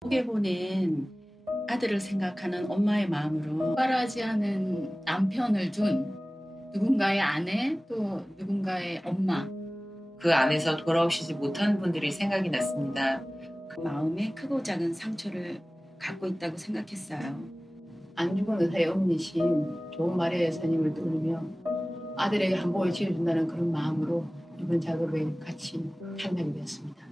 보게 보낸 아들을 생각하는 엄마의 마음으로 오빠라지 않은 남편을 둔 누군가의 아내 또 누군가의 엄마, 그 안에서 돌아오시지 못하는 분들이 생각이 났습니다. 그 마음에 크고 작은 상처를 갖고 있다고 생각했어요. 안 죽은 의사의 어머니신 좋은 마리아 여사님을 떠올리며 아들에게 한복을 지어준다는 그런 마음으로 이번 작업에 같이 참여하게 되었습니다.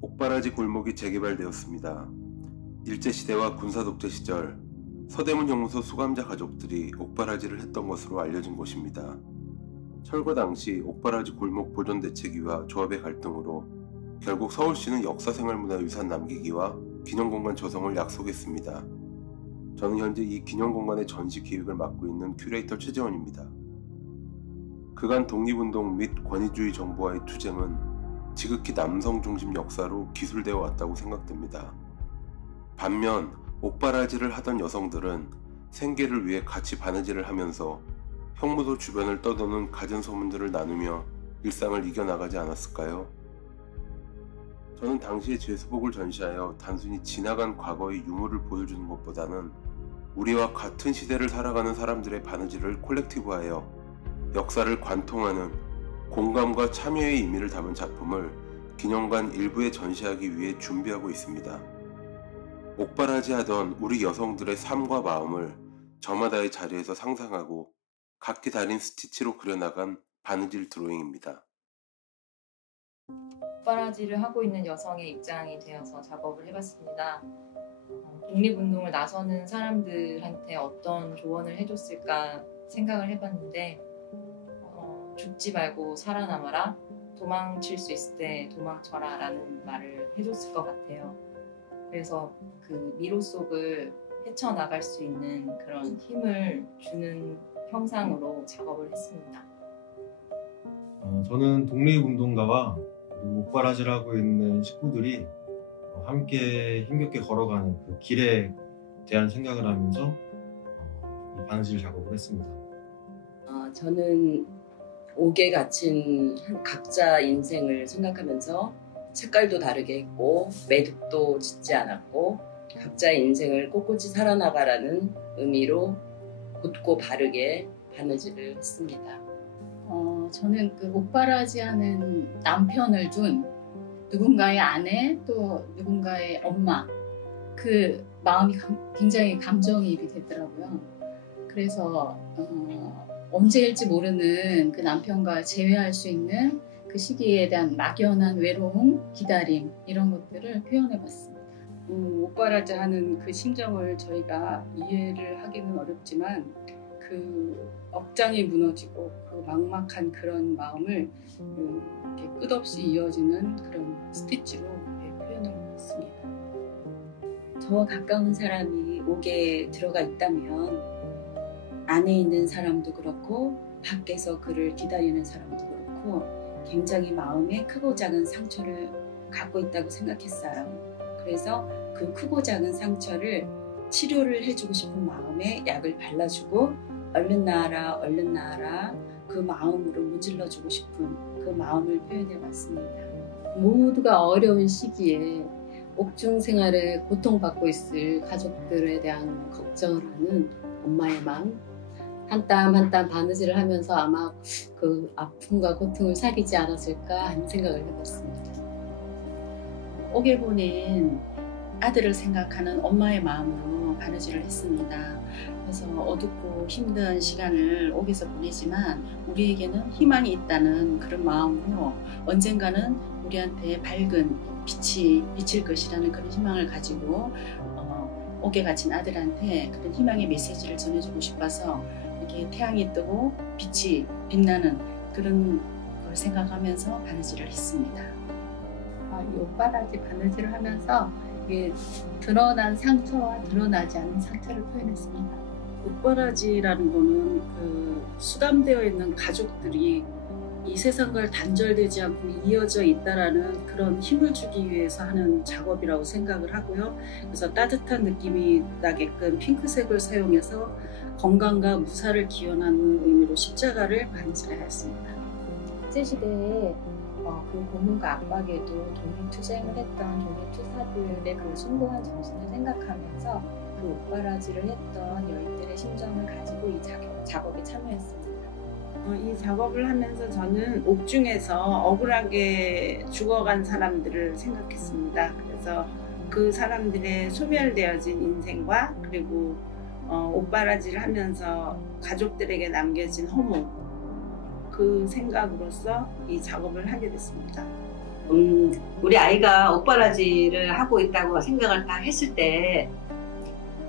옥바라지 골목이 재개발되었습니다. 일제시대와 군사독재 시절 서대문 영무소 수감자 가족들이 옥바라지를 했던 것으로 알려진 곳입니다. 철거 당시 옥바라지 골목 보존대책위와 조합의 갈등으로 결국 서울시는 역사생활문화유산 남기기와 기념공간 조성을 약속했습니다. 저는 현재 이 기념공간의 전시 기획을 맡고 있는 큐레이터 최재원입니다. 그간 독립운동 및 권위주의 정부와의 투쟁은 지극히 남성 중심 역사로 기술되어 왔다고 생각됩니다. 반면 옥바라지를 하던 여성들은 생계를 위해 같이 바느질을 하면서 형무소 주변을 떠도는 갖은 소문들을 나누며 일상을 이겨나가지 않았을까요? 저는 당시의 제수복을 전시하여 단순히 지나간 과거의 유물을 보여주는 것보다는 우리와 같은 시대를 살아가는 사람들의 바느질을 콜렉티브하여 역사를 관통하는 공감과 참여의 의미를 담은 작품을 기념관 일부에 전시하기 위해 준비하고 있습니다. 옥바라지 하던 우리 여성들의 삶과 마음을 저마다의 자리에서 상상하고 각기 다른 스티치로 그려나간 바느질 드로잉입니다. 옥바라지를 하고 있는 여성의 입장이 되어서 작업을 해봤습니다. 독립운동을 나서는 사람들한테 어떤 조언을 해줬을까 생각을 해봤는데 죽지 말고 살아남아라, 도망칠 수 있을 때 도망쳐라 라는 말을 해줬을 것 같아요. 그래서 그 미로 속을 헤쳐나갈 수 있는 그런 힘을 주는 형상으로 작업을 했습니다. 저는 독립운동가와 옥바라지를 하고 있는 식구들이 함께 힘겹게 걸어가는 그 길에 대한 생각을 하면서 이 바느질 작업을 했습니다. 저는 옥에 갇힌 각자 인생을 생각하면서 색깔도 다르게 했고 매듭도 짓지 않았고 각자의 인생을 꼿꼿이 살아나가라는 의미로 곧고 바르게 바느질을 했습니다. 저는 그 옥바라지 하는 남편을 둔 누군가의 아내 또 누군가의 엄마, 그 마음이 굉장히 감정이입이 되더라고요. 그래서 언제일지 모르는 그 남편과 재회할 수 있는 그 시기에 대한 막연한 외로움, 기다림 이런 것들을 표현해봤습니다. 옥바라지 하는 그 심정을 저희가 이해를 하기는 어렵지만 그 억장이 무너지고 그 막막한 그런 마음을 이렇게 끝없이 이어지는 그런 스티치로 표현을 했습니다. 저와 가까운 사람이 옥에 들어가 있다면 안에 있는 사람도 그렇고 밖에서 그를 기다리는 사람도 그렇고 굉장히 마음에 크고 작은 상처를 갖고 있다고 생각했어요. 그래서 그 크고 작은 상처를 치료를 해주고 싶은 마음에 약을 발라주고 얼른 나아라 얼른 나아라 그 마음으로 문질러주고 싶은 그 마음을 표현해봤습니다. 모두가 어려운 시기에 옥중 생활에 고통받고 있을 가족들에 대한 걱정을 하는 엄마의 마음, 한 땀 한 땀 바느질을 하면서 아마 그 아픔과 고통을 사귀지 않았을까 하는 생각을 해봤습니다. 옥에 보낸 아들을 생각하는 엄마의 마음으로 바느질을 했습니다. 그래서 어둡고 힘든 시간을 옥에서 보내지만 우리에게는 희망이 있다는 그런 마음으로 언젠가는 우리한테 밝은 빛이 비칠 것이라는 그런 희망을 가지고 옥에 갇힌 아들한테 그런 희망의 메시지를 전해주고 싶어서 이렇게 태양이 뜨고 빛이 빛나는 그런 걸 생각하면서 바느질을 했습니다. 이 옥바라지 바느질을 하면서 드러난 상처와 드러나지 않은 상처를 표현했습니다. 옥바라지라는 거는 그 수감되어 있는 가족들이 이 세상과 단절되지 않고 이어져 있다라는 그런 힘을 주기 위해서 하는 작업이라고 생각을 하고요. 그래서 따뜻한 느낌이 나게끔 핑크색을 사용해서 건강과 무사를 기원하는 의미로 십자가를 바느질하였습니다. 일제시대에 그 고문과 압박에도 독립투쟁을 했던 독립투사들의 그 숭고한 정신을 생각하면서 그 옥바라지를 했던 여인들의 심정을 가지고 이 작업에 참여했습니다. 이 작업을 하면서 저는 옥중에서 억울하게 죽어간 사람들을 생각했습니다. 그래서 그 사람들의 소멸되어진 인생과 그리고 옥바라지를 하면서 가족들에게 남겨진 허무, 그 생각으로서 이 작업을 하게 됐습니다. 우리 아이가 옥바라지를 하고 있다고 생각을 딱 했을 때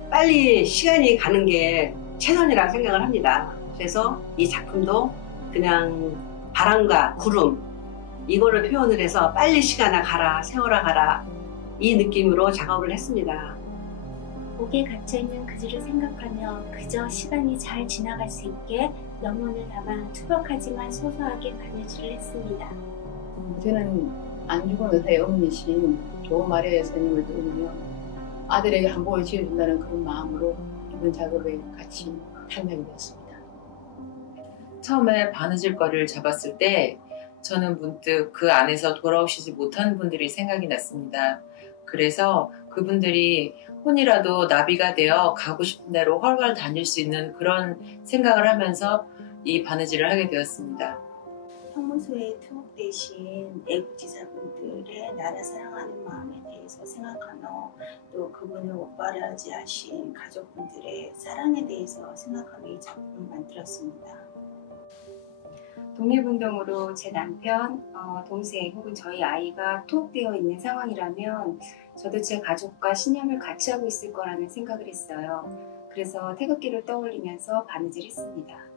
빨리 시간이 가는 게 최선이라고 생각을 합니다. 그래서 이 작품도 그냥 바람과 구름 이거를 표현을 해서 빨리 시간아 가라, 세월아 가라 이 느낌으로 작업을 했습니다. 옥에 갇혀있는 그들을 생각하며 그저 시간이 잘 지나갈 수 있게 영혼을 담아 투박하지만 소소하게 바느질을 했습니다. 저는 안 죽은 의사의 어머니신 좋은 말의 여사님을 떠올리며 아들에게 한복을 지어준다는 그런 마음으로 이번 작업에 같이 참여하게 되었습니다. 처음에 바느질거리를 잡았을 때 저는 문득 그 안에서 돌아오시지 못한 분들이 생각이 났습니다. 그래서 그분들이 혼이라도 나비가 되어 가고 싶은 대로 훨훨 다닐 수 있는 그런 생각을 하면서 이 바느질을 하게 되었습니다. 형무소에 투옥되신 애국지사분들의 나라 사랑하는 마음에 대해서 생각하며 또 그분을 옥바라지 하신 가족분들의 사랑에 대해서 생각하며 이 작품을 만들었습니다. 독립운동으로 제 남편, 동생 혹은 저희 아이가 투옥되어 있는 상황이라면 저도 제 가족과 신념을 같이 하고 있을 거라는 생각을 했어요. 그래서 태극기를 떠올리면서 바느질했습니다.